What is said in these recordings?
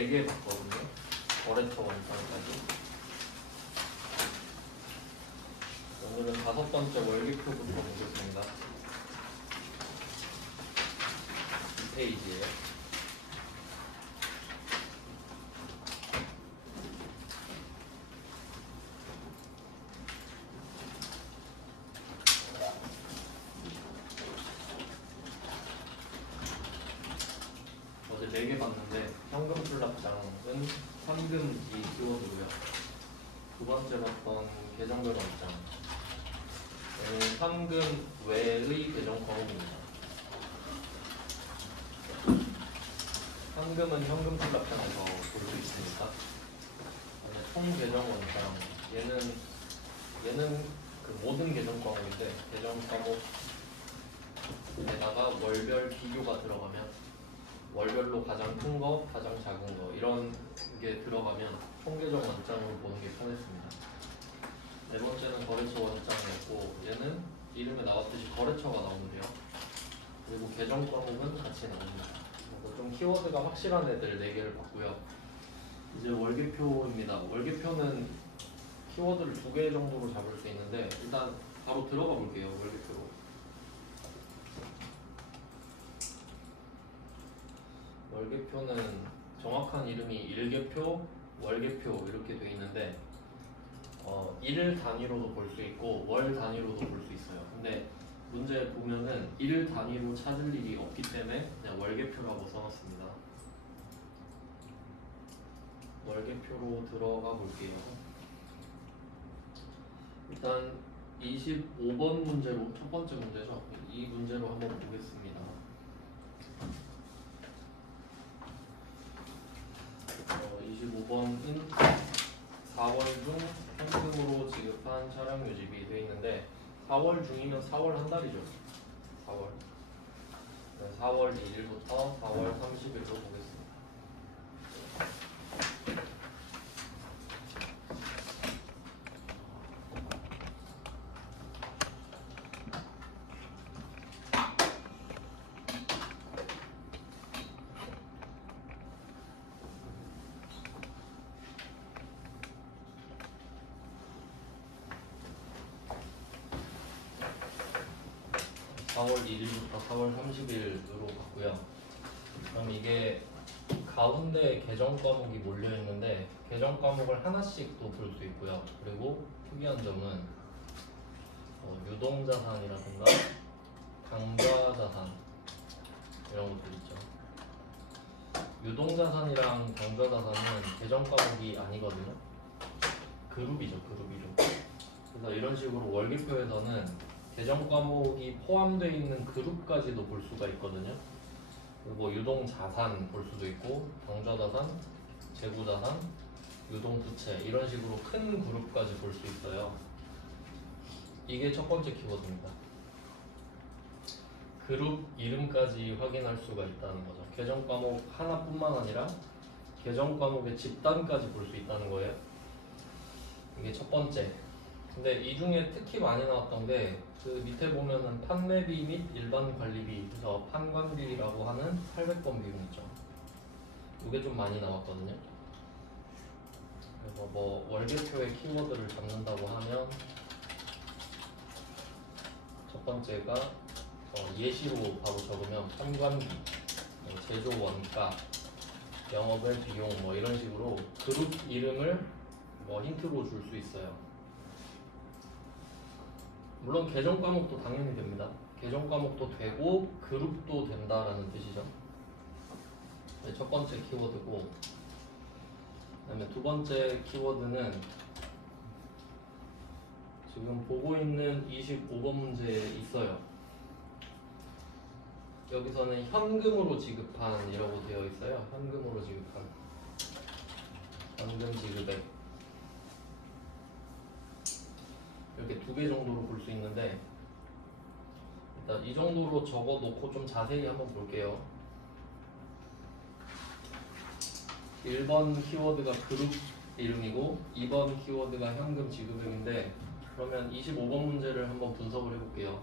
4개 봤거든요. 거래처 원장까지. 오늘은 5번째 월계표부터 보겠습니다. 2페이지에요. 어제 4개 봤는데 현금 출납장은 현금 이 키워드고요. 두 번째 봤던 계정별 원장 현금 외의 계정 과목입니다. 현금은 현금 출납장에서 볼 수 있으니까. 총 계정 원장 얘는 그 모든 계정 과목인데 계정 과목에다가 월별 비교가 들어가면 월별로 가장 큰 거, 가장 작은 거 이런 게 들어가면 총계정 원장으로 보는 게 편했습니다. 네 번째는 거래처 원장이었고 얘는 이름에 나왔듯이 거래처가 나오는데요. 그리고 계정 과목은 같이 나옵니다. 좀 키워드가 확실한 애들 4개를 봤고요. 이제 월계표입니다. 월계표는 키워드를 2개 정도로 잡을 수 있는데 일단 바로 들어가 볼게요. 월계표로. 월계표는 정확한 이름이 일계표, 월계표 이렇게 돼 있는데 일 단위로도 볼 수 있고 월 단위로도 볼 수 있어요. 근데 문제 보면은 일 단위로 찾을 일이 없기 때문에 그냥 월계표라고 써놨습니다. 월계표로 들어가 볼게요. 일단 25번 문제로 첫 번째 문제죠. 이 문제로 한번 보겠습니다. 25번은 4월 중 현금으로 지급한 차량 유지비 되어 있는데 4월 중이면 4월 한 달이죠. 4월. 네, 4월 2일부터 4월 30일로 보겠습니다. 4월 1일부터 4월 30일으로 갔고요. 그럼 이게 가운데 계정 과목이 몰려 있는데 계정 과목을 하나씩 또 볼 수 있고요. 그리고 특이한 점은 유동자산이라든가 당좌자산 이런 것들 있죠. 유동자산이랑 당좌자산은 계정 과목이 아니거든요. 그룹이죠. 그래서 이런 식으로 월계표에서는 계정 과목이 포함되어 있는 그룹까지도 볼 수가 있거든요. 그리고 유동자산 볼 수도 있고 당좌자산, 재고자산, 유동부채 이런 식으로 큰 그룹까지 볼 수 있어요. 이게 첫 번째 키워드입니다. 그룹 이름까지 확인할 수가 있다는 거죠. 계정 과목 하나뿐만 아니라 계정 과목의 집단까지 볼 수 있다는 거예요. 이게 첫 번째. 근데 이 중에 특히 많이 나왔던 게 그 밑에 보면은 판매비 및 일반 관리비, 그래서 판관비라고 하는 800번 비용 있죠. 이게 좀 많이 나왔거든요. 그래서 뭐 월계표의 키워드를 잡는다고 하면 첫 번째가 예시로 바로 적으면 판관비, 제조 원가, 영업의 비용 뭐 이런 식으로 그룹 이름을 뭐 힌트로 줄 수 있어요. 물론 계정 과목도 당연히 됩니다. 계정 과목도 되고 그룹도 된다라는 뜻이죠. 네, 첫 번째 키워드고, 그다음에 두 번째 키워드는 지금 보고 있는 25번 문제에 있어요. 여기서는 현금으로 지급한이라고 되어 있어요. 현금으로 지급한, 현금 지급액 이렇게 2개 정도로 볼 수 있는데 일단 이 정도로 적어놓고 좀 자세히 한번 볼게요. 1번 키워드가 그룹 이름이고 2번 키워드가 현금 지급액인데 그러면 25번 문제를 한번 분석을 해볼게요.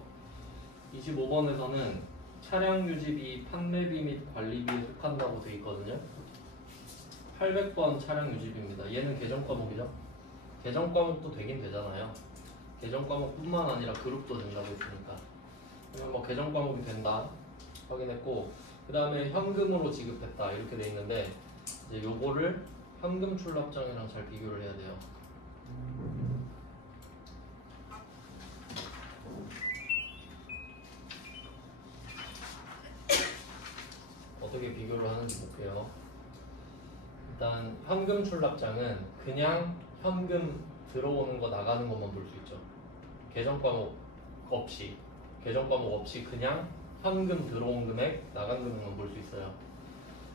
25번에서는 차량 유지비, 판매비 및 관리비에 속한다고 되어 있거든요. 800번 차량 유지비입니다. 얘는 계정 과목이죠. 계정 과목도 되긴 되잖아요. 계정 과목뿐만 아니라 그룹도 된다고 했으니까. 그러면 뭐 계정 과목이 된다 확인했고, 그 다음에 현금으로 지급했다 이렇게 돼 있는데, 이제 요거를 현금 출납장이랑 잘 비교를 해야 돼요. 어떻게 비교를 하는지 볼게요. 일단 현금 출납장은 그냥 현금 들어오는 거 나가는 것만 볼 수 있죠. 계정 과목 없이 그냥 현금 들어온 금액 나간 금액만 볼 수 있어요.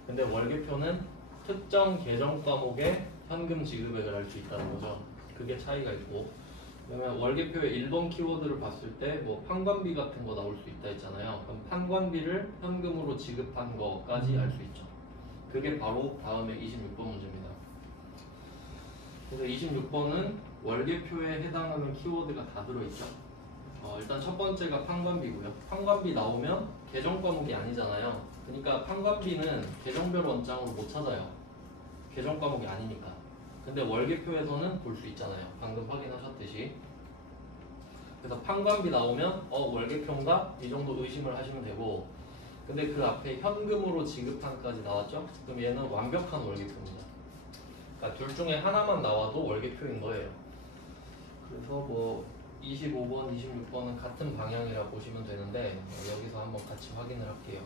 근데 월계표는 특정 계정 과목의 현금 지급액을 알 수 있다는 거죠. 그게 차이가 있고, 그러면 월계표의 1번 키워드를 봤을 때 뭐 판관비 같은 거 나올 수 있다 했잖아요. 그럼 판관비를 현금으로 지급한 거까지 알 수 있죠. 그게 바로 다음에 26번 문제입니다. 그래서 26번은 월계표에 해당하는 키워드가 다 들어있죠. 일단 첫 번째가 판관비고요. 판관비 나오면 계정 과목이 아니잖아요. 그러니까 판관비는 계정별 원장으로 못 찾아요. 계정 과목이 아니니까. 근데 월계표에서는 볼 수 있잖아요. 방금 확인하셨듯이. 그래서 판관비 나오면 월계표인가? 이 정도 의심을 하시면 되고, 근데 그 앞에 현금으로 지급한까지 나왔죠? 그럼 얘는 완벽한 월계표입니다. 그러니까 둘 중에 하나만 나와도 월계표인 거예요. 그래서 뭐 25번, 26번은 같은 방향이라 보시면 되는데, 여기서 한번 같이 확인을 할게요.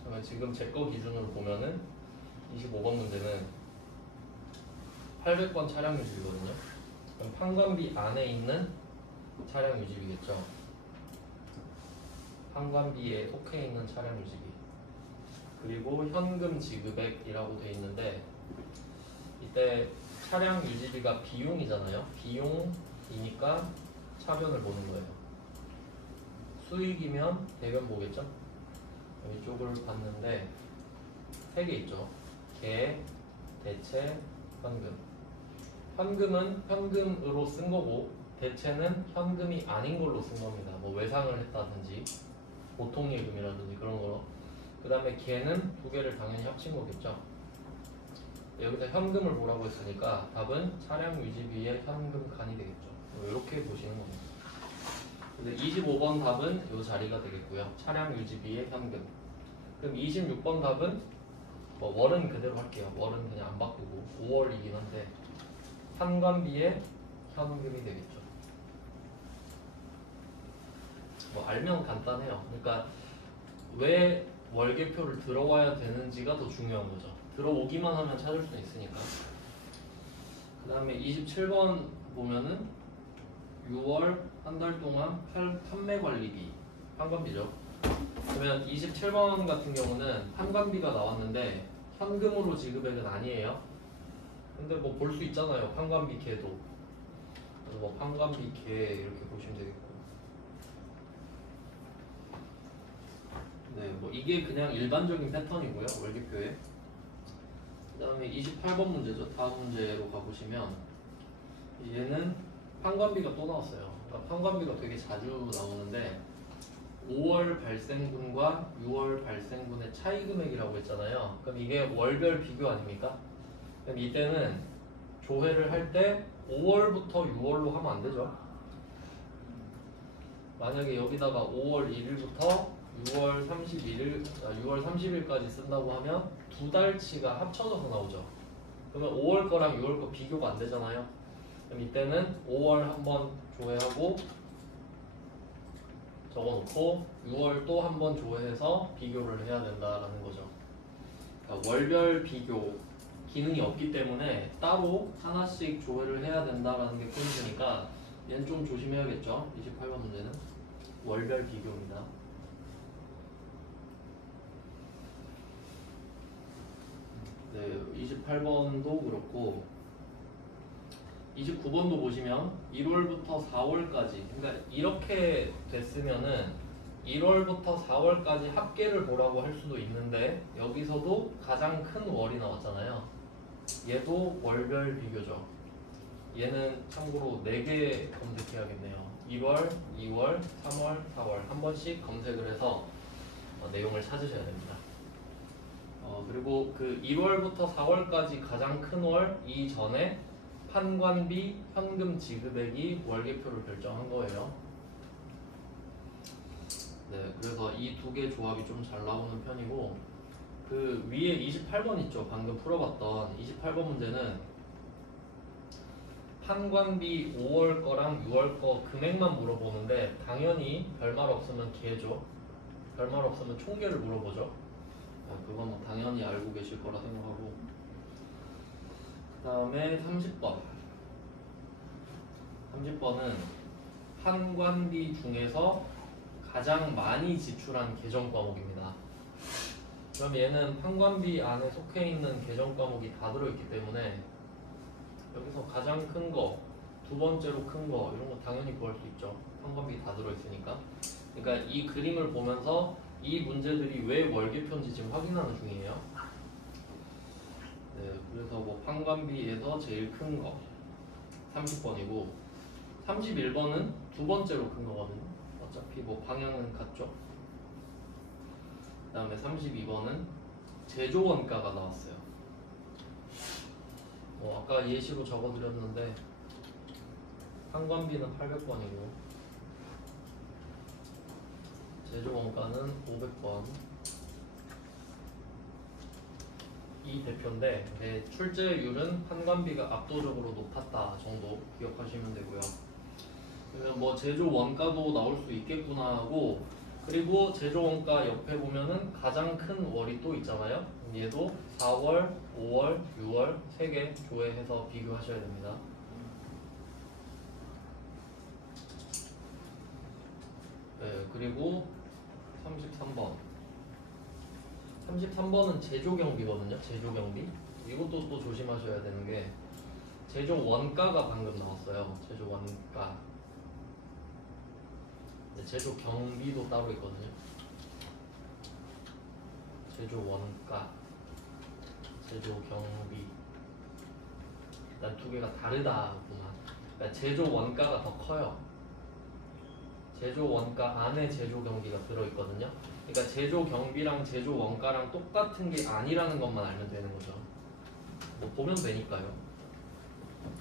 그러면 지금 제 거 기준으로 보면은 25번 문제는 800번 차량 유지비거든요. 그럼 판관비 안에 있는 차량 유지비겠죠. 판관비에 속해 있는 차량 유지비. 그리고 현금 지급액이라고 돼 있는데, 이때 차량 유지비가 비용이잖아요. 비용이니까 차변을 보는 거예요. 수익이면 대변 보겠죠. 이쪽을 봤는데 3개 있죠. 개, 대체, 현금. 현금은 현금으로 쓴 거고, 대체는 현금이 아닌 걸로 쓴 겁니다. 뭐 외상을 했다든지 보통 예금이라든지 그런 거. 그 다음에 개는 두 개를 당연히 합친 거겠죠. 여기서 현금을 보라고 했으니까 답은 차량 유지비의 현금 칸이 되겠죠. 이렇게 보시는 겁니다. 근데 25번 답은 이 자리가 되겠고요. 차량 유지비의 현금. 그럼 26번 답은 뭐 월은 그대로 할게요. 월은 그냥 안 바꾸고 5월이긴 한데 판관비의 현금이 되겠죠. 뭐 알면 간단해요. 그러니까 왜 월계표를 들어와야 되는지가 더 중요한 거죠. 들어오기만 하면 찾을 수 있으니까. 그 다음에 27번 보면은 6월 한 달 동안 판매 관리비 판관비죠. 그러면 27번 같은 경우는 판관비가 나왔는데 현금으로 지급액은 아니에요. 근데 뭐 볼 수 있잖아요. 판관비 개도. 그래서 뭐 판관비 개 이렇게 보시면 되겠고. 네, 뭐 이게 그냥 일반적인 패턴이고요. 월계표에. 그 다음에 28번 문제죠. 다음 문제로 가보시면 얘는 판관비가 또 나왔어요. 그러니까 판관비가 되게 자주 나오는데 5월 발생분과 6월 발생분의 차이 금액이라고 했잖아요. 그럼 이게 월별 비교 아닙니까? 그럼 이때는 조회를 할 때 5월부터 6월로 하면 안 되죠. 만약에 여기다가 5월 1일부터 6월 30일까지 쓴다고 하면 두 달치가 합쳐져서 나오죠. 그러면 5월 거랑 6월 거 비교가 안 되잖아요. 그럼 이때는 5월 한번 조회하고 적어놓고 6월 또 한번 조회해서 비교를 해야 된다라는 거죠. 그러니까 월별 비교 기능이 없기 때문에 따로 하나씩 조회를 해야 된다라는 게 포인트니까 얘는 좀 조심해야겠죠. 28번 문제는 월별 비교입니다. 네, 28번도 그렇고 29번도 보시면 1월부터 4월까지, 그러니까 이렇게 됐으면은 1월부터 4월까지 합계를 보라고 할 수도 있는데 여기서도 가장 큰 월이 나왔잖아요. 얘도 월별 비교죠. 얘는 참고로 4개 검색해야겠네요. 1월, 2월, 3월, 4월 한 번씩 검색을 해서 내용을 찾으셔야 됩니다. 그리고 그 1월부터 4월까지 가장 큰 월 이전에 판관비 현금 지급액이 월계표를 결정한 거예요. 네, 그래서 이 두 개 조합이 좀 잘 나오는 편이고, 그 위에 28번 있죠. 방금 풀어봤던 28번 문제는 판관비 5월 거랑 6월 거 금액만 물어보는데 당연히 별말 없으면 개죠. 별말 없으면 총계를 물어보죠. 그건 뭐 당연히 알고 계실 거라 생각하고, 그 다음에 30번 30번은 판관비 중에서 가장 많이 지출한 계정 과목입니다. 그럼 얘는 판관비 안에 속해 있는 계정 과목이 다 들어있기 때문에 여기서 가장 큰 거, 두 번째로 큰 거 이런 거 당연히 구할 수 있죠. 판관비 다 들어있으니까. 그러니까 이 그림을 보면서 이 문제들이 왜 월계표인지 지금 확인하는 중이에요. 네, 그래서 뭐 판관비에서 제일 큰 거 30번이고 31번은 두 번째로 큰 거거든요. 어차피 뭐 방향은 같죠. 그 다음에 32번은 제조 원가가 나왔어요. 아까 예시로 적어드렸는데 판관비는 800번이고 제조 원가는 500번. 이 대표인데 출제율은 판관비가 압도적으로 높았다 정도 기억하시면 되고요. 그러면 뭐 제조 원가도 나올 수 있겠구나 하고, 그리고 제조 원가 옆에 보면은 가장 큰 월이 또 있잖아요. 얘도 4월, 5월, 6월 3개 조회해서 비교하셔야 됩니다. 네, 그리고 33번은 제조경비거든요. 제조경비. 이것도 또 조심하셔야 되는 게 제조 원가가 방금 나왔어요. 제조 원가. 네, 제조 경비도 따로 있거든요. 제조 원가, 제조 경비. 일단 두 개가 다르다구만. 그러니까 제조 원가가 더 커요. 제조 원가 안에 제조 경비가 들어있거든요. 그러니까 제조 경비랑 제조 원가랑 똑같은 게 아니라는 것만 알면 되는 거죠. 뭐 보면 되니까요.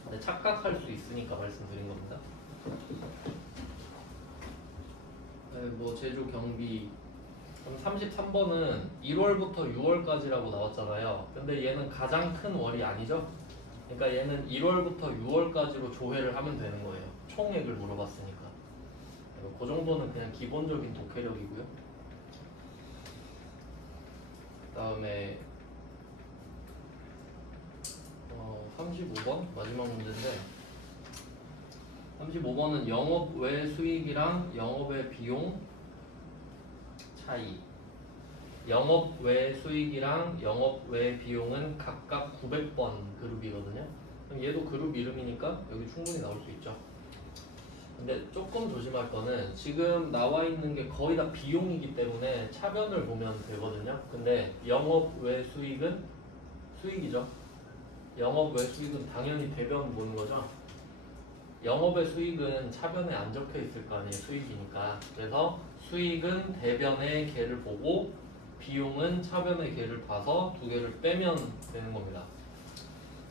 근데 착각할 수 있으니까 말씀드린 겁니다. 네, 뭐 제조 경비. 그럼 33번은 1월부터 6월까지라고 나왔잖아요. 근데 얘는 가장 큰 월이 아니죠. 그러니까 얘는 1월부터 6월까지로 조회를 하면 되는 거예요. 총액을 물어봤으니까. 그 정도는 그냥 기본적인 독해력이고요. 그 다음에 35번 마지막 문제인데 35번은 영업 외 수익이랑 영업 외 비용 차이. 영업 외 수익이랑 영업 외 비용은 각각 900번 그룹이거든요. 그럼 얘도 그룹 이름이니까 여기 충분히 나올 수 있죠. 근데 조금 조심할 거는 지금 나와 있는 게 거의 다 비용이기 때문에 차변을 보면 되거든요. 근데 영업 외 수익은 수익이죠. 영업 외 수익은 당연히 대변 보는 거죠. 영업의 수익은 차변에 안 적혀 있을 거 아니에요. 수익이니까. 그래서 수익은 대변의 개를 보고 비용은 차변의 개를 봐서 두 개를 빼면 되는 겁니다.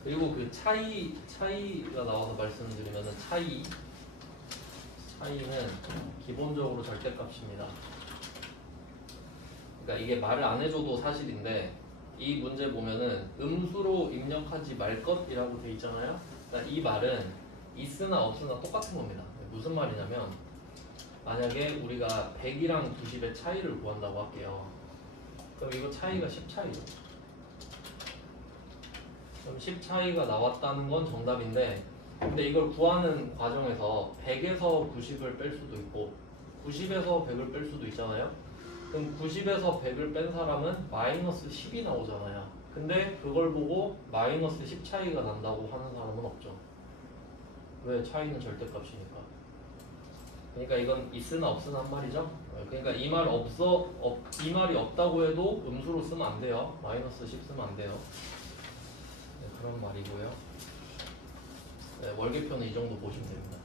그리고 그 차이가 나와서 말씀드리면은 차이는 기본적으로 절대값입니다. 그러니까 이게 말을 안 해줘도 사실인데 이 문제 보면은 음수로 입력하지 말 것이라고 돼 있잖아요. 그러니까 이 말은 있으나 없으나 똑같은 겁니다. 무슨 말이냐면 만약에 우리가 100이랑 90의 차이를 구한다고 할게요. 그럼 이거 차이가 10 차이죠. 그럼 10 차이가 나왔다는 건 정답인데, 근데 이걸 구하는 과정에서 100에서 90을 뺄 수도 있고 90에서 100을 뺄 수도 있잖아요. 그럼 90에서 100을 뺀 사람은 마이너스 10이 나오잖아요. 근데 그걸 보고 마이너스 10 차이가 난다고 하는 사람은 없죠. 왜? 차이는 절대값이니까. 그러니까 이건 있으나 없으나 한 말이죠. 그러니까 이 말이 없다고 해도 음수로 쓰면 안 돼요. 마이너스 10 쓰면 안 돼요. 네, 그런 말이고요. 네, 월계표는 이 정도 보시면 됩니다.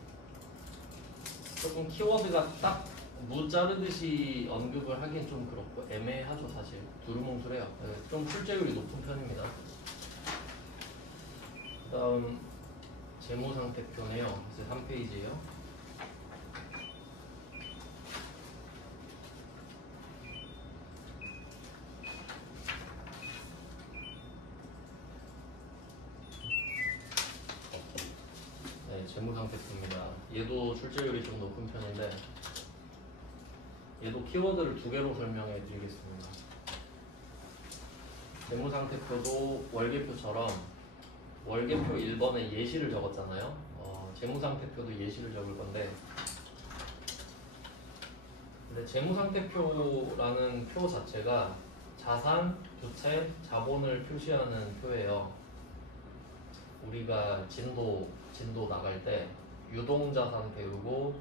조금 키워드가 딱 무 자르듯이 언급을 하긴 좀 그렇고 애매하죠 사실. 두루뭉술해요. 네, 좀 출제율이 높은 편입니다. 그다음 재무상태표네요. 이제 3페이지예요. 네, 재무상태표입니다. 얘도 출제율이 좀 높은 편인데 얘도 키워드를 두 개로 설명해 드리겠습니다. 재무상태표도 월계표처럼 월계표 1번에 예시를 적었잖아요. 재무상태표도 예시를 적을 건데 근데 재무상태표라는 표 자체가 자산, 부채, 자본을 표시하는 표예요. 우리가 진도 나갈 때 유동자산 배우고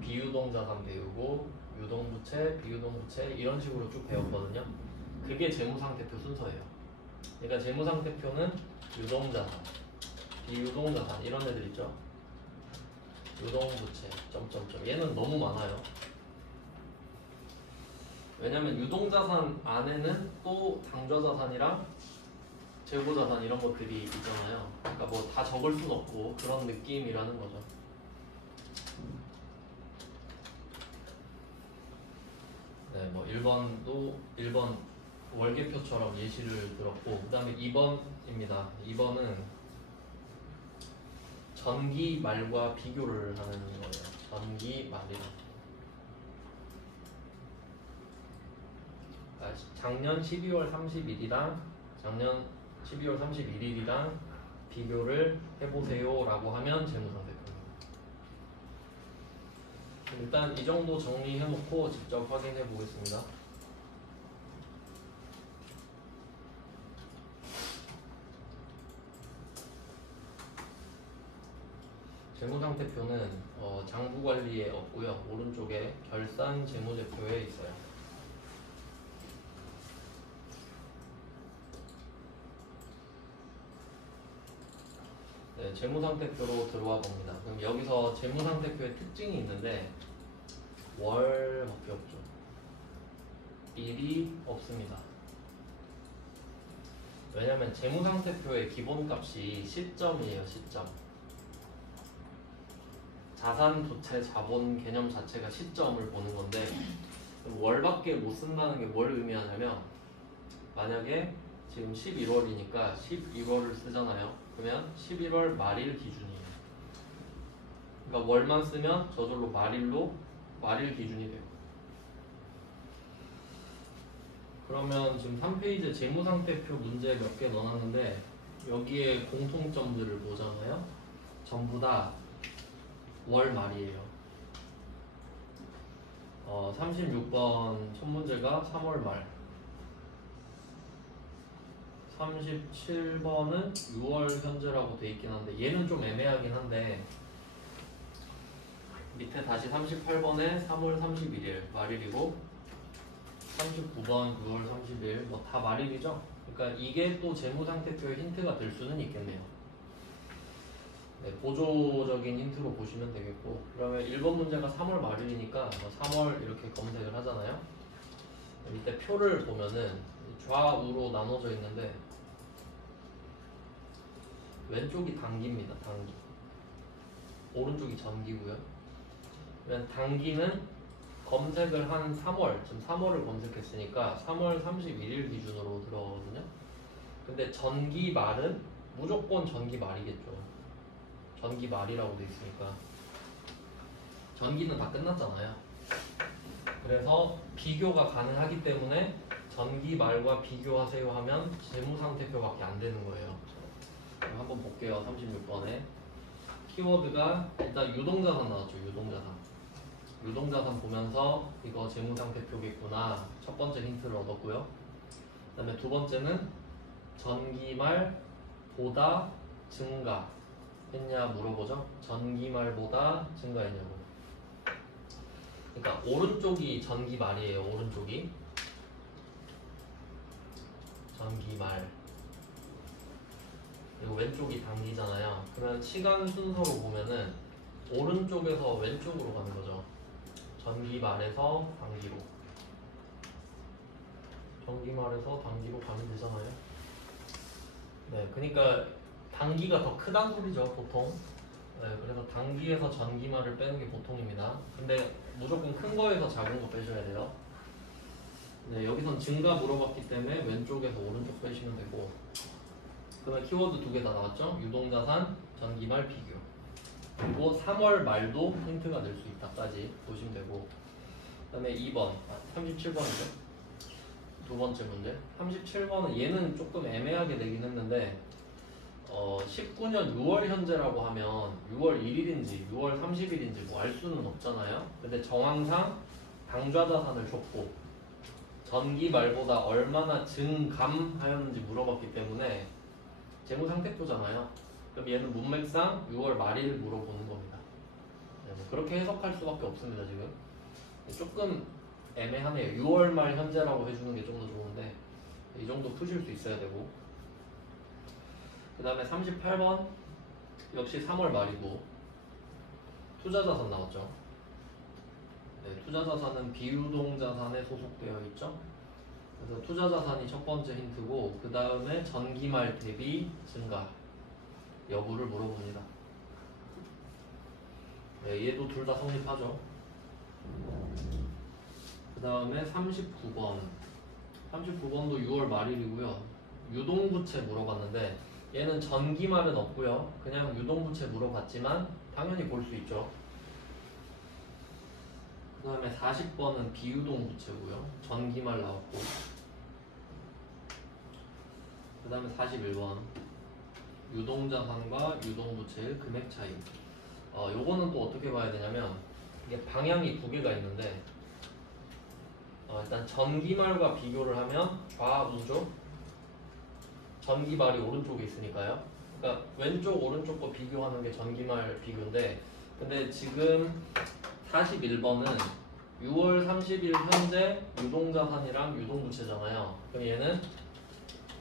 비유동자산 배우고 유동부채, 비유동부채 이런 식으로 쭉 배웠거든요. 그게 재무상태표 순서예요. 그러니까 재무상태표는 유동자산, 비유동자산 이런 애들 있죠. 유동부채, 점점점 얘는 너무 많아요. 왜냐면 유동자산 안에는 또 당좌자산이랑 재고자산 이런 것들이 있잖아요. 그러니까 뭐 다 적을 순 없고 그런 느낌이라는 거죠. 네, 뭐 1번 월계표처럼 예시를 들었고 그 다음에 2번입니다. 2번은 전기말과 비교를 하는 거예요. 전기말이랑 작년 12월 30일이랑 작년 12월 31일이랑 비교를 해보세요 라고 하면 재무상태표입니다. 일단 이 정도 정리해놓고 직접 확인해 보겠습니다. 재무상태표는 장부관리에 없고요. 오른쪽에 결산 재무제표에 있어요. 네, 재무상태표로 들어와 봅니다. 그럼 여기서 재무상태표의 특징이 있는데 월밖에 없죠. 일이 없습니다. 왜냐면 재무상태표의 기본값이 시점이에요. 시점. 자산, 부채, 자본 개념 자체가 시점을 보는 건데 월밖에 못 쓴다는 게 뭘 의미하냐면 만약에 지금 11월이니까 12월을 쓰잖아요. 그러면 11월 말일 기준이에요. 그러니까 월만 쓰면 저절로 말일 기준이 돼요. 그러면 지금 3페이지 재무상태표 문제 몇 개 넣어놨는데 여기에 공통점들을 보잖아요. 전부 다 월 말이에요. 36번 첫 문제가 3월 말, 37번은 6월 현재라고 돼 있긴 한데 얘는 좀 애매하긴 한데 밑에 다시 38번에 3월 31일 말일이고 39번 6월 30일 뭐 다 말일이죠. 그러니까 이게 또 재무상태표의 힌트가 될 수는 있겠네요. 네, 보조적인 힌트로 보시면 되겠고 그러면 1번 문제가 3월 말일이니까 3월 이렇게 검색을 하잖아요. 밑에 표를 보면은 좌우로 나눠져 있는데 왼쪽이 단기입니다. 단기. 오른쪽이 전기고요. 그러면 단기는 검색을 한 3월, 지금 3월을 검색했으니까 3월 31일 기준으로 들어가거든요. 근데 전기 말은 무조건 전기 말이겠죠. 전기 말이라고 돼 있으니까 전기는 다 끝났잖아요. 그래서 비교가 가능하기 때문에 전기 말과 비교하세요 하면 재무상태표밖에 안 되는 거예요. 한번 볼게요. 36번에 키워드가 일단 유동자산 나왔죠. 유동자산 보면서 이거 재무상태표겠구나 첫 번째 힌트를 얻었고요. 그 다음에 두 번째는 전기말보다 증가 했냐 물어보죠. 전기말보다 증가했냐고. 그러니까 오른쪽이 전기말이에요. 오른쪽이 전기말 그리고 왼쪽이 단기잖아요. 그러면 시간 순서로 보면은 오른쪽에서 왼쪽으로 가는 거죠. 전기 말에서 단기로. 전기 말에서 단기로 가면 되잖아요. 네, 그러니까 단기가 더 크단 소리죠, 보통. 네, 그래서 단기에서 전기말을 빼는 게 보통입니다. 근데 무조건 큰 거에서 작은 거 빼셔야 돼요. 네, 여기선 증가 물어봤기 때문에 왼쪽에서 오른쪽 빼시면 되고. 그러면 키워드 두 개 다 나왔죠? 유동자산, 전기말 비교. 그리고 3월 말도 힌트가 될 수 있다까지 보시면 되고. 그 다음에 2번, 37번이죠? 두 번째 문제. 37번은 얘는 조금 애매하게 내긴 했는데 19년 6월 현재라고 하면 6월 1일인지 6월 30일인지 뭐 알 수는 없잖아요. 근데 정황상 당좌자산을 줬고 전기 말보다 얼마나 증감하였는지 물어봤기 때문에 재무상태표잖아요. 그럼 얘는 문맥상 6월 말일 물어보는 겁니다. 네, 뭐 그렇게 해석할 수밖에 없습니다. 지금 조금 애매하네요. 6월 말 현재라고 해주는 게 좀 더 좋은데 이 정도 푸실 수 있어야 되고. 그 다음에 38번 역시 3월 말이고 투자자산 나왔죠. 네, 투자자산은 비유동자산에 소속되어 있죠. 그래서 투자자산이 첫 번째 힌트고 그 다음에 전기말 대비 증가 여부를 물어봅니다. 네, 얘도 둘 다 성립하죠. 그 다음에 39번 39번도 6월 말일이고요. 유동부채 물어봤는데 얘는 전기말은 없고요. 그냥 유동부채 물어봤지만 당연히 볼 수 있죠. 그 다음에 40번은 비유동부채고요. 전기말 나왔고. 그 다음에 41번 유동자산과 유동부채의 금액 차이. 요거는 또 어떻게 봐야 되냐면 이게 방향이 두 개가 있는데 일단 전기말과 비교를 하면 좌우죠. 전기말이 오른쪽에 있으니까요. 그러니까 왼쪽 오른쪽 거 비교하는 게 전기말 비교인데 근데 지금 41번은 6월 30일 현재 유동자산이랑 유동부채잖아요. 그럼 얘는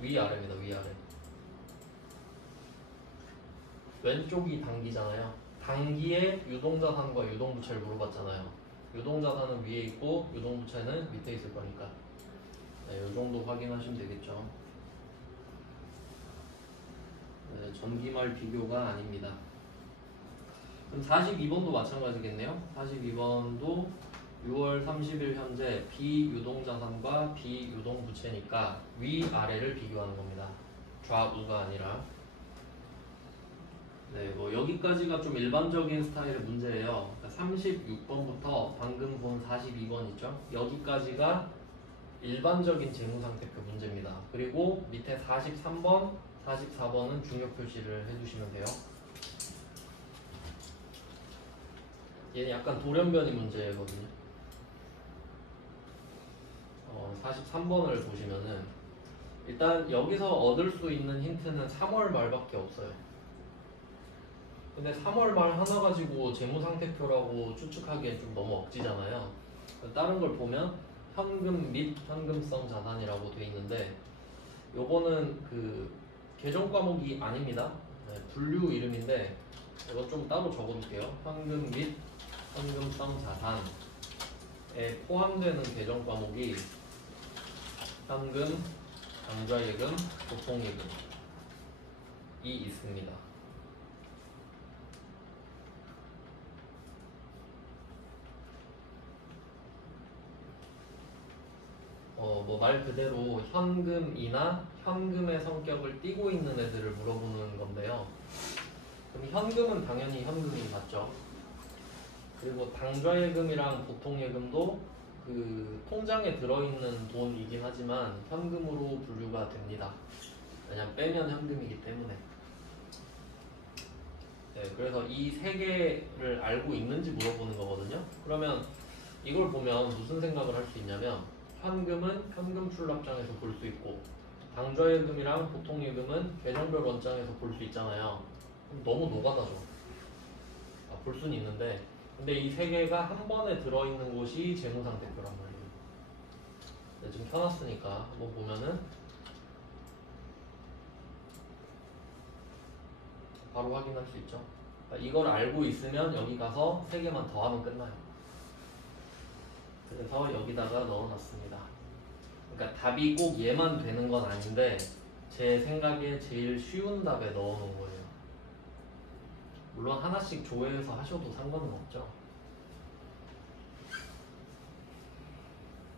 위아래입니다. 위아래. 왼쪽이 단기잖아요. 단기에 유동자산과 유동부채를 물어봤잖아요. 유동자산은 위에 있고 유동부채는 밑에 있을 거니까 네, 이 정도 확인하시면 되겠죠. 네, 전기말 비교가 아닙니다. 그럼 42번도 마찬가지겠네요. 42번도 6월 30일 현재 비유동자산과 비유동부채니까 위아래를 비교하는 겁니다. 좌우가 아니라. 네, 뭐 여기까지가 좀 일반적인 스타일의 문제예요. 36번부터 방금 본 42번 있죠? 여기까지가 일반적인 재무상태표 문제입니다. 그리고 밑에 43번, 44번은 중요 표시를 해주시면 돼요. 얘는 약간 돌연변이 문제거든요. 43번을 보시면은 일단 여기서 얻을 수 있는 힌트는 3월 말밖에 없어요. 근데 3월 말 하나 가지고 재무상태표라고 추측하기엔 좀 너무 억지잖아요. 다른 걸 보면 현금 및 현금성 자산이라고 돼 있는데 요거는 그 계정 과목이 아닙니다. 네, 분류 이름인데 이건 좀 따로 적어둘게요. 현금 및 현금성 자산에 포함되는 계정 과목이 현금, 당좌예금, 보통예금이 있습니다. 뭐 말 그대로 현금이나 현금의 성격을 띠고 있는 애들을 물어보는 건데요. 그럼 현금은 당연히 현금이 맞죠. 그리고 당좌예금이랑 보통예금도 그 통장에 들어있는 돈이긴 하지만 현금으로 분류가 됩니다. 왜냐면 빼면 현금이기 때문에. 네, 그래서 이 세 개를 알고 있는지 물어보는 거거든요. 그러면 이걸 보면 무슨 생각을 할 수 있냐면 현금은 현금 출납장에서 볼 수 있고 당좌예금이랑 보통예금은 계정별 원장에서 볼 수 있잖아요. 그럼 너무 노가다죠. 볼 수는 있는데 근데 이 세 개가 한 번에 들어있는 곳이 재무상태표란 말이에요. 네, 좀 켜놨으니까 한번 보면은 바로 확인할 수 있죠. 그러니까 이걸 알고 있으면 여기 가서 세 개만 더하면 끝나요. 그래서 여기다가 넣어놨습니다. 그러니까 답이 꼭 얘만 되는 건 아닌데 제 생각에 제일 쉬운 답에 넣어놓은 거예요. 물론 하나씩 조회해서 하셔도 상관은 없죠.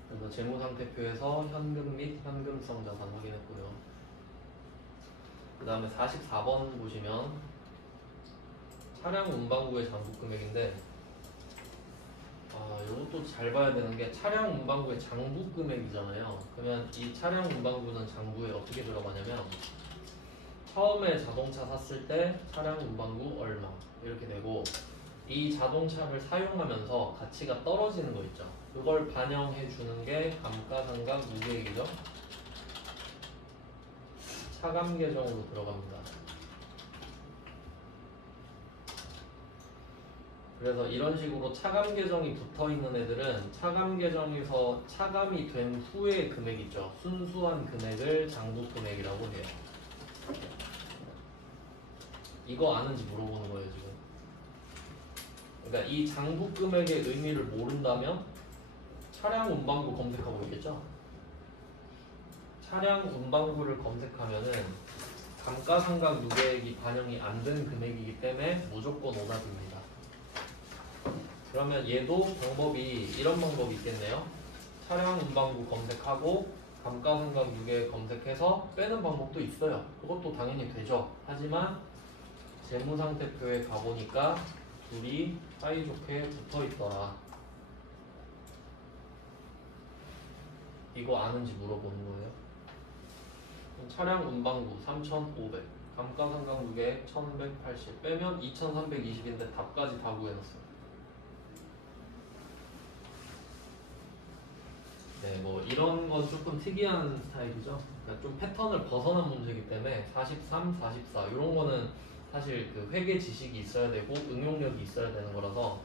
그래서 재무상태표에서 현금 및 현금성 자산 확인했고요. 그 다음에 44번 보시면 차량 운반구의 장부 금액인데 이것도 잘 봐야 되는 게 차량 운반구의 장부 금액이잖아요. 그러면 이 차량 운반구는 장부에 어떻게 들어가냐면 처음에 자동차 샀을 때 차량 운반구 얼마 이렇게 되고 이 자동차를 사용하면서 가치가 떨어지는 거 있죠. 그걸 반영해 주는 게 감가상각 무계획이죠. 차감 계정으로 들어갑니다. 그래서 이런 식으로 차감 계정이 붙어 있는 애들은 차감 계정에서 차감이 된 후의 금액 있죠. 순수한 금액을 장부 금액이라고 해요. 이거 아는지 물어보는 거예요, 지금. 그러니까 이 장부 금액의 의미를 모른다면 차량 운반구 검색하고 있겠죠? 차량 운반구를 검색하면은 감가상각 무계획이 반영이 안 된 금액이기 때문에 무조건 오답입니다. 그러면 얘도 방법이 이런 방법이 있겠네요. 차량 운반구 검색하고 감가상각 무계획 검색해서 빼는 방법도 있어요. 그것도 당연히 되죠. 하지만 재무상태표에 가보니까 둘이 사이좋게 붙어있더라. 이거 아는지 물어보는 거예요. 차량 운반구 3,500, 감가상각 무계획 1,180 빼면 2,320인데 답까지 다 구해놨어요. 네, 뭐 이런 건 조금 특이한 스타일이죠. 그러니까 좀 패턴을 벗어난 문제이기 때문에 43, 44 이런 거는 사실 그 회계 지식이 있어야 되고 응용력이 있어야 되는 거라서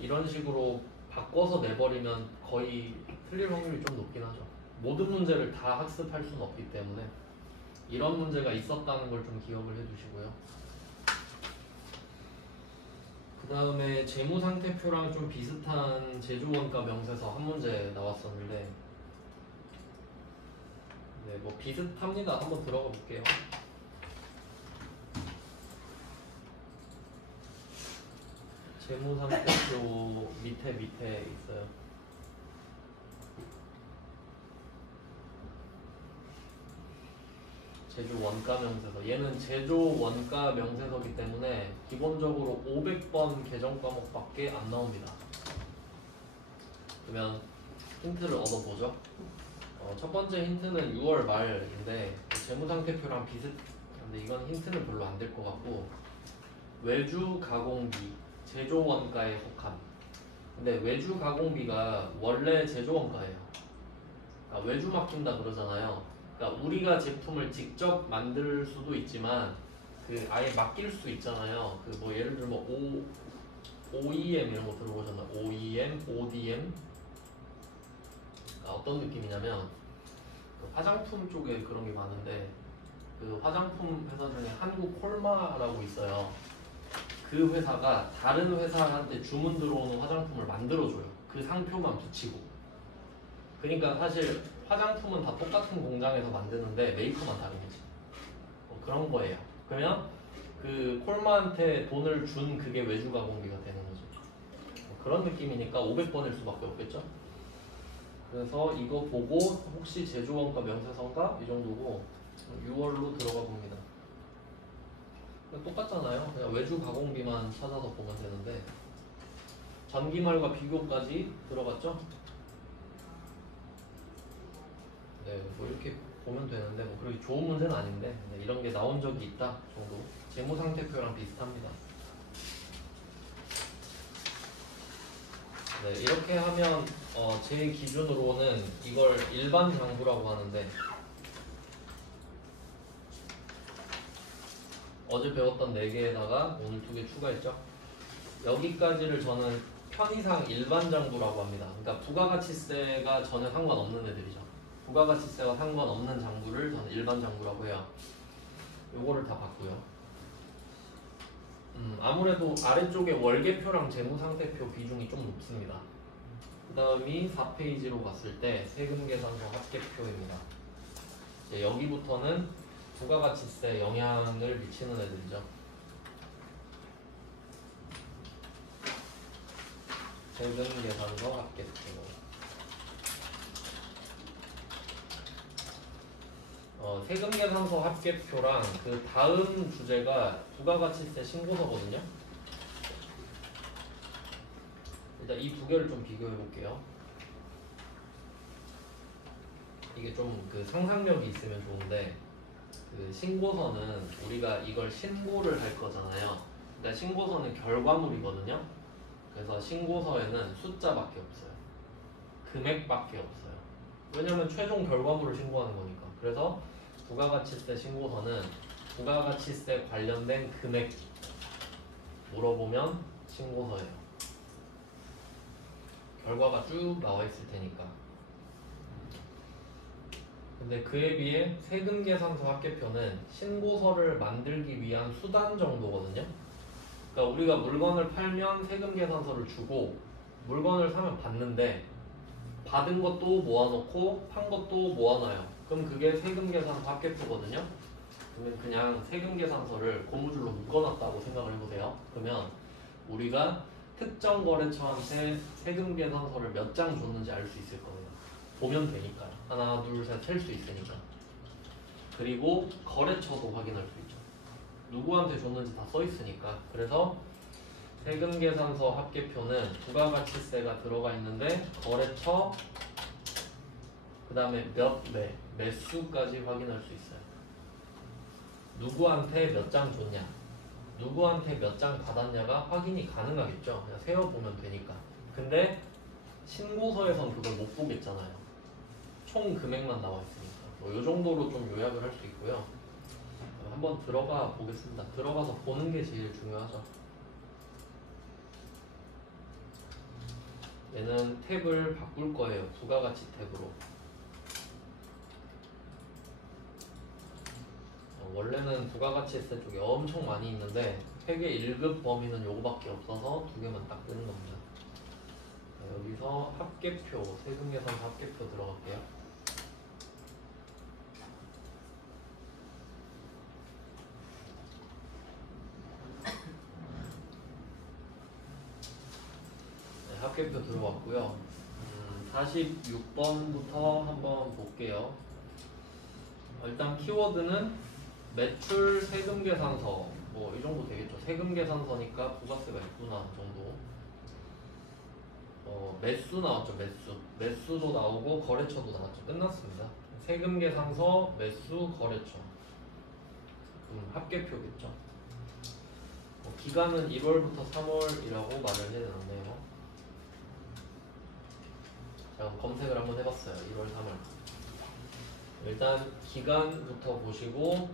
이런 식으로 바꿔서 내버리면 거의 틀릴 확률이 좀 높긴 하죠. 모든 문제를 다 학습할 수는 없기 때문에 이런 문제가 있었다는 걸 좀 기억을 해두시고요. 그 다음에 재무상태표랑 좀 비슷한 제조원가 명세서 한 문제 나왔었는데 네, 뭐 비슷합니다. 한번 들어가 볼게요. 재무상태표 밑에 있어요. 제조 원가 명세서. 얘는 제조 원가 명세서이기 때문에 기본적으로 500번 개정 과목밖에 안 나옵니다. 그러면 힌트를 얻어보죠. 첫 번째 힌트는 6월 말인데 재무상태표랑 비슷한데 이건 힌트는 별로 안 될 것 같고 외주 가공비 제조 원가에 속함. 근데 외주 가공비가 원래 제조 원가예요. 그러니까 외주 맡긴다 그러잖아요. 그러니까 우리가 제품을 직접 만들 수도 있지만 그 아예 맡길 수 있잖아요. 그 뭐 예를 들면 OEM 이런 거 들어보셨나요? OEM, ODM. 그러니까 어떤 느낌이냐면 그 화장품 쪽에 그런 게 많은데 그 화장품 회사 중에 한국 콜마라고 있어요. 그 회사가 다른 회사한테 주문 들어오는 화장품을 만들어줘요. 그 상표만 붙이고. 그러니까 사실 화장품은 다 똑같은 공장에서 만드는데 메이커만 다른 거지. 그런 거예요. 그러면 그 콜마한테 돈을 준 그게 외주 가공비가 되는 거죠. 그런 느낌이니까 500번일 수밖에 없겠죠. 그래서 이거 보고 혹시 제조원가 명세서인가? 이 정도고 6월로 들어가 봅니다. 똑같잖아요. 그냥 외주 가공비만 찾아서 보면 되는데 전기말과 비교까지 들어갔죠? 네, 뭐 이렇게 보면 되는데 뭐 그렇게 좋은 문제는 아닌데 이런 게 나온 적이 있다 정도. 재무상태표랑 비슷합니다. 네, 이렇게 하면 제 기준으로는 이걸 일반 장부라고 하는데 어제 배웠던 4개에다가 오늘 2개 추가했죠. 여기까지를 저는 편의상 일반 장부라고 합니다. 그러니까 부가가치세가 전혀 상관없는 애들이죠. 부가가치세와 상관없는 장부를 저는 일반 장부라고 해요. 요거를 다 봤고요. 아무래도 아래쪽에 월계표랑 재무상태표 비중이 좀 높습니다. 그 다음이 4페이지로 갔을 때 세금계산서 합계표입니다. 이제 여기부터는 부가가치세 영향을 미치는 애들이죠. 세금계산서 합계표. 세금계산서 합계표랑 그 다음 주제가 부가가치세 신고서거든요. 일단 이 두 개를 좀 비교해 볼게요. 이게 좀 그 상상력이 있으면 좋은데, 그 신고서는 우리가 이걸 신고를 할 거잖아요. 그러니까 신고서는 결과물이거든요. 그래서 신고서에는 숫자밖에 없어요. 금액밖에 없어요. 왜냐면 최종 결과물을 신고하는 거니까. 그래서 부가가치세 신고서는 부가가치세 관련된 금액 물어보면 신고서예요. 결과가 쭉 나와 있을 테니까. 근데 그에 비해 세금계산서 합계표는 신고서를 만들기 위한 수단 정도거든요. 그러니까 우리가 물건을 팔면 세금계산서를 주고 물건을 사면 받는데, 받은 것도 모아놓고 판 것도 모아놔요. 그럼 그게 세금계산서 합계표거든요. 그러면 그냥 세금계산서를 고무줄로 묶어놨다고 생각을 해보세요. 그러면 우리가 특정 거래처한테 세금계산서를 몇 장 줬는지 알 수 있을 거예요. 보면 되니까요. 하나, 둘, 셋 셀 수 있으니까. 그리고 거래처도 확인할 수 있죠. 누구한테 줬는지 다 써 있으니까. 그래서 세금계산서 합계표는 부가가치세가 들어가 있는데 거래처, 그 다음에 매수까지 확인할 수 있어요. 누구한테 몇 장 줬냐, 누구한테 몇 장 받았냐가 확인이 가능하겠죠. 그냥 세어보면 되니까. 근데 신고서에선 그걸 못 보겠잖아요. 총 금액만 나와 있으니까. 이 정도로 좀 요약을 할 수 있고요. 한번 들어가 보겠습니다. 들어가서 보는 게 제일 중요하죠. 얘는 탭을 바꿀 거예요. 부가가치 탭으로. 원래는 부가가치세 쪽에 엄청 많이 있는데 회계 1급 범위는 요거밖에 없어서 두 개만 딱 뜨는 겁니다. 여기서 합계표, 세금계산 합계표 들어갈게요. 네, 합계표 들어왔고요. 46번부터 한번 볼게요. 일단 키워드는 매출 세금계산서, 뭐 이 정도 되겠죠. 세금계산서니까 부가세가 있구나 정도. 매수 나왔죠. 매수도 나오고 거래처도 나왔죠. 끝났습니다. 세금계산서, 매수, 거래처. 합계표겠죠. 기간은 1월부터 3월이라고 말을 해놨네요. 제가 검색을 한번 해봤어요. 1월, 3월. 일단 기간부터 보시고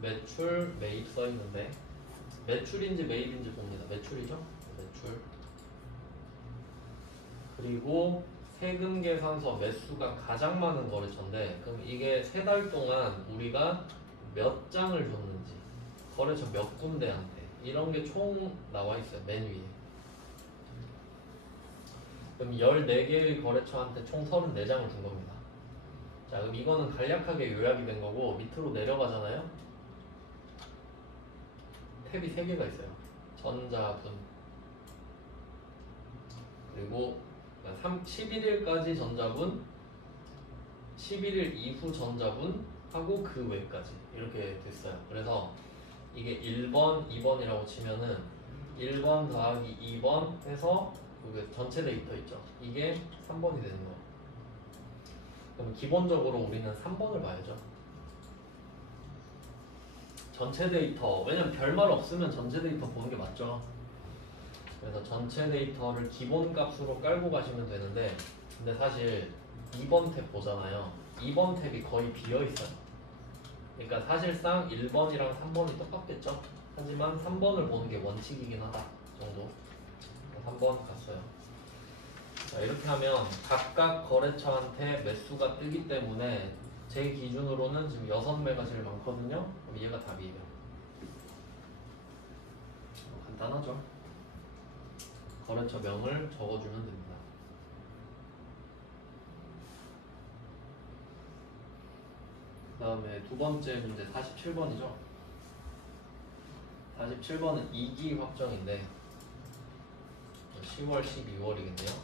매출, 매입 써있는데 매출인지 매입인지 봅니다. 매출이죠? 매출. 그리고 세금계산서 매수가 가장 많은 거래처인데, 그럼 이게 3달 동안 우리가 몇 장을 줬는지, 거래처 몇 군데한테, 이런 게 총 나와 있어요. 맨 위에. 그럼 14개의 거래처한테 총 34장을 준 겁니다. 자, 그럼 이거는 간략하게 요약이 된 거고, 밑으로 내려가잖아요. 탭이 3개가 있어요. 전자분, 그리고 11일까지 전자분, 11일 이후 전자분 하고 그 외까지 이렇게 됐어요. 그래서 이게 1번, 2번이라고 치면은 1번 더하기 2번 해서 여기 전체 데이터 있죠. 이게 3번이 되는 거예요. 그럼 기본적으로 우리는 3번을 봐야죠. 전체 데이터, 왜냐면 별말 없으면 전체 데이터 보는 게 맞죠. 그래서 전체 데이터를 기본 값으로 깔고 가시면 되는데, 근데 사실 2번 탭 보잖아요. 2번 탭이 거의 비어 있어요. 그러니까 사실상 1번이랑 3번이 똑같겠죠. 하지만 3번을 보는 게 원칙이긴 하다 정도. 3번 갔어요. 자, 이렇게 하면 각각 거래처한테 매수가 뜨기 때문에 제 기준으로는 지금 6매가 제일 많거든요. 그럼 얘가 답이에요. 간단하죠. 거래처 명을 적어주면 됩니다. 다음에 두 번째 문제 47번이죠. 47번은 2기 확정인데 10월, 12월이겠네요.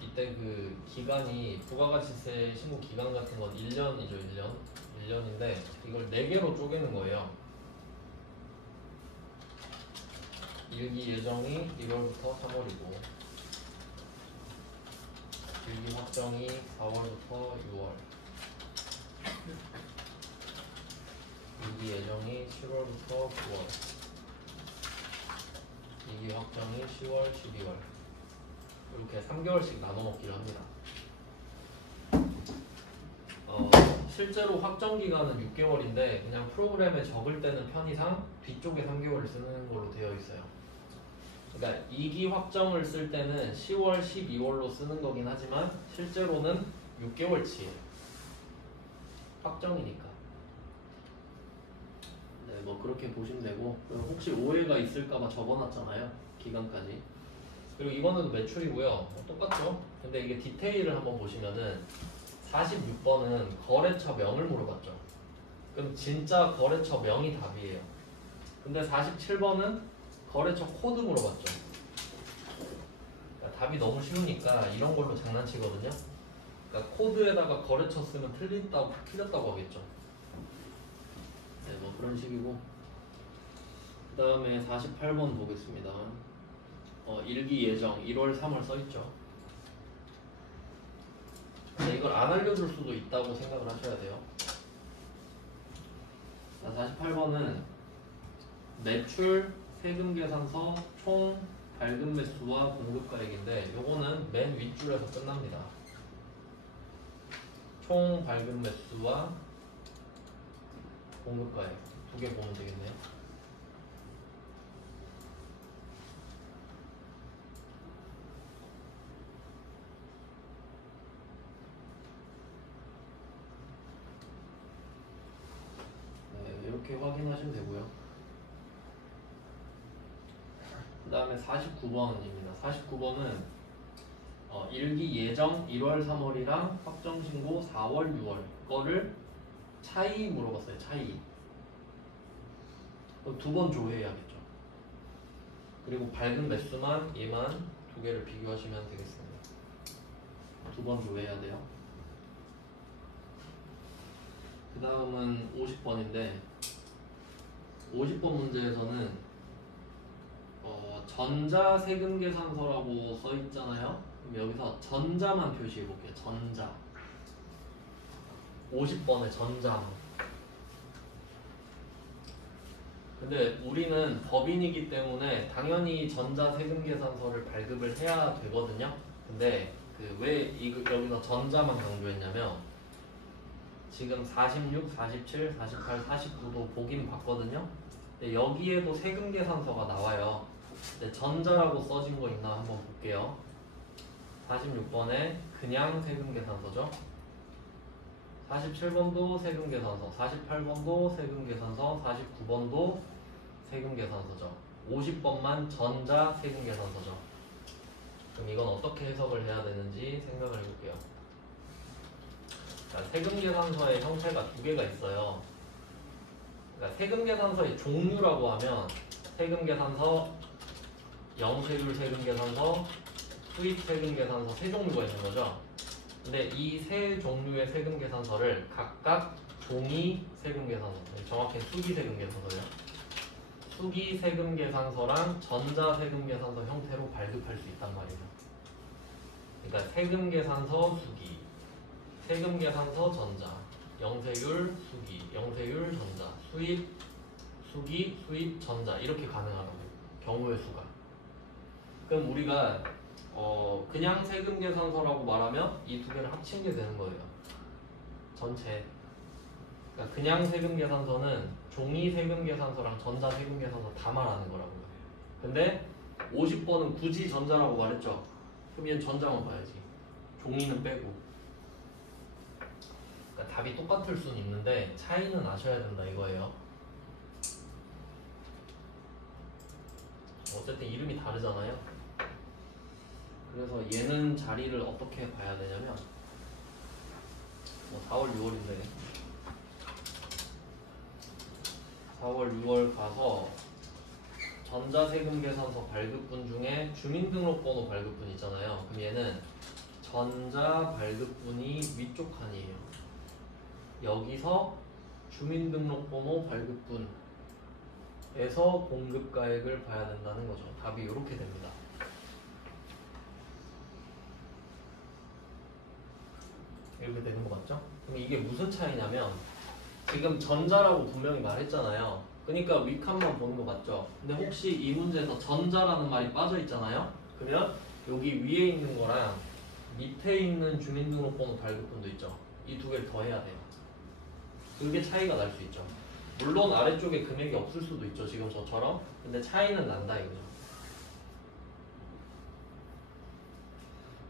이때 그 기간이 부가가치세 신고 기간 같은 건 1년이죠. 1년인데 이걸 4개로 쪼개는 거예요. 1기 예정이 1월부터 3월이고 1기 확정이 4월부터 6월 2기 예정이 7월부터 9월 2기 확정이 10월, 12월 이렇게 3개월씩 나눠 먹기를 합니다. 실제로 확정 기간은 6개월인데 그냥 프로그램에 적을 때는 편의상 뒤쪽에 3개월을 쓰는 걸로 되어 있어요. 그러니까 2기 확정을 쓸 때는 10월, 12월로 쓰는 거긴 하지만 실제로는 6개월치예요. 확정이니까. 네, 뭐 그렇게 보시면 되고 혹시 오해가 있을까봐 적어놨잖아요. 기간까지. 그리고 이거는 매출이고요. 똑같죠? 근데 이게 디테일을 한번 보시면은 46번은 거래처 명을 물어봤죠. 그럼 진짜 거래처 명이 답이에요. 근데 47번은 거래처 코드 물어봤죠. 그러니까 답이 너무 쉬우니까 이런 걸로 장난치거든요. 그러니까 코드에다가 거래처 쓰면 틀렸다고 하겠죠. 네, 뭐 그런 식이고. 그 다음에 48번 보겠습니다. 1기 예정 1월, 3월 써있죠. 근데 이걸 안 알려줄 수도 있다고 생각을 하셔야 돼요. 자, 48번은 매출, 세금 계산서, 총 발급 매수와 공급가액인데 요거는 맨 윗줄에서 끝납니다. 총 발급 매수와 공급가액 두 개 보면 되겠네요. 네, 이렇게 확인하시면 되고요. 그 다음에 49번입니다. 49번은 1기 예정 1월, 3월이랑 확정신고 4월, 6월 거를 차이 물어봤어요. 차이. 두 번 조회해야겠죠. 그리고 밝은 매수만 얘만 두 개를 비교하시면 되겠습니다. 두 번 조회해야 돼요. 그 다음은 50번인데 50번 문제에서는 전자세금계산서라고 써있잖아요. 그럼 여기서 전자만 표시해 볼게요. 전자. 50번에 전자만. 근데 우리는 법인이기 때문에 당연히 전자세금계산서를 발급을 해야 되거든요. 근데 왜 여기서 전자만 강조했냐면 지금 46, 47, 48, 49도 보긴 봤거든요. 근데 여기에도 세금계산서가 나와요. 근데 전자라고 써진 거 있나 한번 볼게요. 46번에 그냥 세금계산서죠. 47번도 세금계산서, 48번도 세금계산서, 49번도 세금계산서죠. 50번만 전자 세금계산서죠. 그럼 이건 어떻게 해석을 해야 되는지 생각을 해볼게요. 자, 세금계산서의 형태가 두 개가 있어요. 그러니까 세금계산서의 종류라고 하면 세금계산서, 영세율 세금계산서, 수입세금계산서 세 종류가 있는 거죠. 근데 이 세 종류의 세금계산서를 각각 종이 세금계산서, 정확히 수기 세금계산서예요. 수기 세금계산서랑 전자 세금계산서 형태로 발급할 수 있단 말이에요. 그러니까 세금계산서 수기, 세금계산서 전자, 영세율 수기, 영세율 전자, 수입 수기, 수입 전자 이렇게 가능하다고. 경우의 수가. 그럼 우리가 그냥 세금계산서라고 말하면 이 두 개를 합친 게 되는 거예요. 전체. 그러니까 그냥 세금계산서는 종이 세금계산서랑 전자 세금계산서 다 말하는 거라고요. 근데 50번은 굳이 전자라고 말했죠. 그럼 얘는 전자만 봐야지. 종이는 빼고. 그러니까 답이 똑같을 수는 있는데 차이는 아셔야 된다 이거예요. 어쨌든 이름이 다르잖아요. 그래서 얘는 자리를 어떻게 봐야 되냐면 4월, 6월인데 4월, 6월 가서 전자세금 계산서 발급분 중에 주민등록번호 발급분 있잖아요. 그럼 얘는 전자 발급분이 위쪽 칸이에요. 여기서 주민등록번호 발급분에서 공급가액을 봐야 된다는 거죠. 답이 이렇게 됩니다. 이렇게 되는 거 맞죠? 그럼 이게 무슨 차이냐면 지금 전자라고 분명히 말했잖아요. 그러니까 윗칸만 보는 거 맞죠? 근데 혹시 이 문제에서 전자라는 말이 빠져 있잖아요. 그러면 여기 위에 있는 거랑 밑에 있는 주민등록번호 발급분도 있죠. 이 두 개를 더해야 돼요. 그게 차이가 날 수 있죠. 물론 아래쪽에 금액이 없을 수도 있죠. 지금 저처럼. 근데 차이는 난다 이거죠.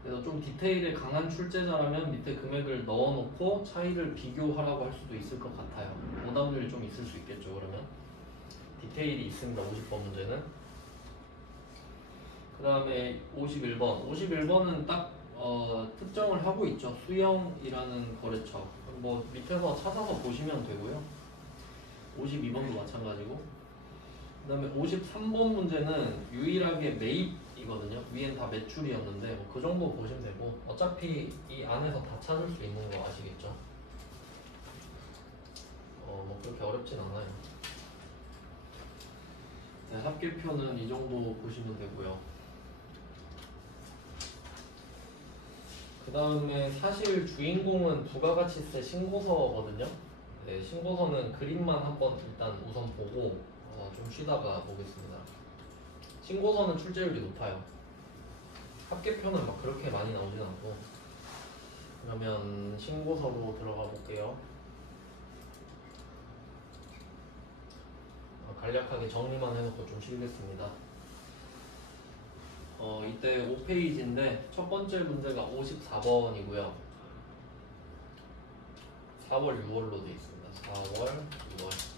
그래서 좀 디테일에 강한 출제자라면 밑에 금액을 넣어놓고 차이를 비교하라고 할 수도 있을 것 같아요. 오답률이 좀 있을 수 있겠죠. 그러면 디테일이 있습니다. 50번 문제는. 그 다음에 51번. 51번은 딱 특정을 하고 있죠. 수영이라는 거래처. 뭐 밑에서 찾아서 보시면 되고요. 52번도 마찬가지고. 그 다음에 53번 문제는 유일하게 매입이거든요. 위엔 다 매출이었는데 뭐 그 정도 보시면 되고 어차피 이 안에서 다 찾을 수 있는 거 아시겠죠? 뭐 그렇게 어렵진 않아요. 네, 합계표는 이 정도 보시면 되고요. 그 다음에 사실 주인공은 부가가치세 신고서거든요. 네, 신고서는 그림만 한번 일단 우선 보고 좀 쉬다가 보겠습니다. 신고서는 출제율이 높아요. 합계표는 막 그렇게 많이 나오진 않고. 그러면 신고서로 들어가 볼게요. 간략하게 정리만 해놓고 좀 쉬겠습니다. 이때 5페이지인데 첫 번째 문제가 54번이고요. 4월, 6월로 되어 있습니다. 4월, 6월.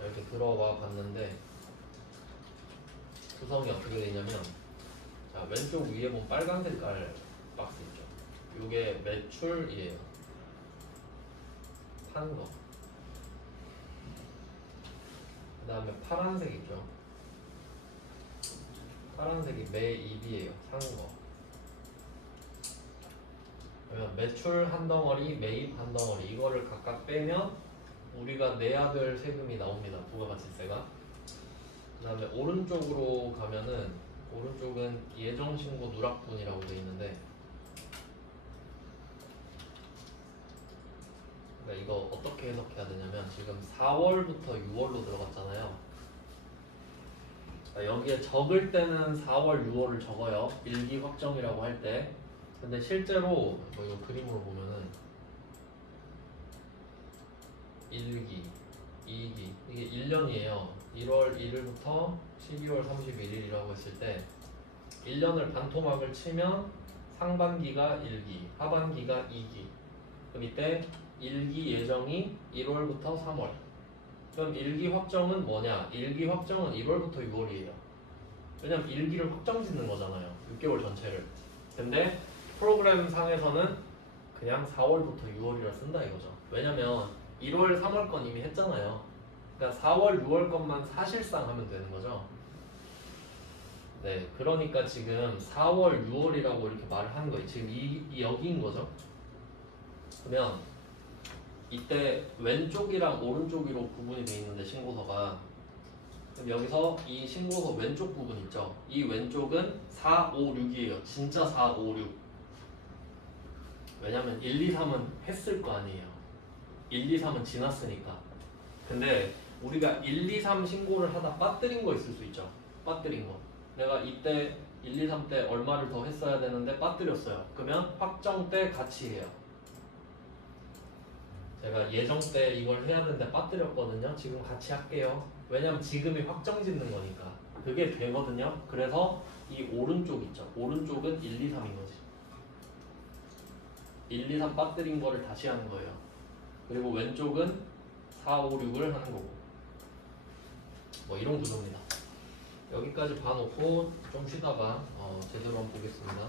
이렇게 들어와 봤는데 구성이 어떻게 되냐면 자, 왼쪽 위에 보면 빨간 색깔 박스 있죠. 이게 매출이에요. 파는 거. 그 다음에 파란색 있죠. 파란색이 매입이에요. 사는 거. 그러면 매출 한 덩어리, 매입 한 덩어리 이거를 각각 빼면 우리가 내야 될 세금이 나옵니다. 부가가치세가. 그 다음에 오른쪽으로 가면은 오른쪽은 예정신고 누락분이라고 되어 있는데 그러니까 이거 어떻게 해석해야 되냐면 지금 4월부터 6월로 들어갔잖아요. 여기에 적을 때는 4월, 6월을 적어요. 일기 확정이라고 할 때. 근데 실제로 뭐 이거 그림으로 보면은 1기, 2기 이게 1년이에요. 1월 1일부터 12월 31일이라고 했을 때 1년을 반토막을 치면 상반기가 1기, 하반기가 2기. 그럼 이때 1기 예정이 1월부터 3월. 그럼 1기 확정은 뭐냐? 1기 확정은 1월부터 6월이에요. 왜냐면 1기를 확정 짓는 거잖아요. 6개월 전체를. 근데 프로그램 상에서는 그냥 4월부터 6월이라 쓴다 이거죠. 왜냐면 1월, 3월 건 이미 했잖아요. 그러니까 4월, 6월 것만 사실상 하면 되는 거죠. 네, 그러니까 지금 4월, 6월이라고 이렇게 말을 하는 거예요. 지금 이 여기인 거죠. 그러면 이때 왼쪽이랑 오른쪽으로 구분이 되어 있는데 신고서가 그럼 여기서 이 신고서 왼쪽 부분 있죠. 이 왼쪽은 4, 5, 6이에요. 진짜 4, 5, 6. 왜냐면 1, 2, 3은 했을 거 아니에요. 1, 2, 3은 지났으니까. 근데 우리가 1, 2, 3 신고를 하다 빠뜨린 거 있을 수 있죠. 빠뜨린 거. 내가 이때 1, 2, 3 때 얼마를 더 했어야 되는데 빠뜨렸어요. 그러면 확정 때 같이 해요. 제가 예정 때 이걸 해야 되는데 빠뜨렸거든요. 지금 같이 할게요. 왜냐면 지금이 확정 짓는 거니까. 그게 되거든요. 그래서 이 오른쪽 있죠. 오른쪽은 1, 2, 3인 거지. 1, 2, 3 빠뜨린 거를 다시 하는 거예요. 그리고 왼쪽은 4, 5, 6을 하는 거고. 뭐 이런 구조입니다. 여기까지 봐놓고 좀 쉬다가 제대로 한번 보겠습니다.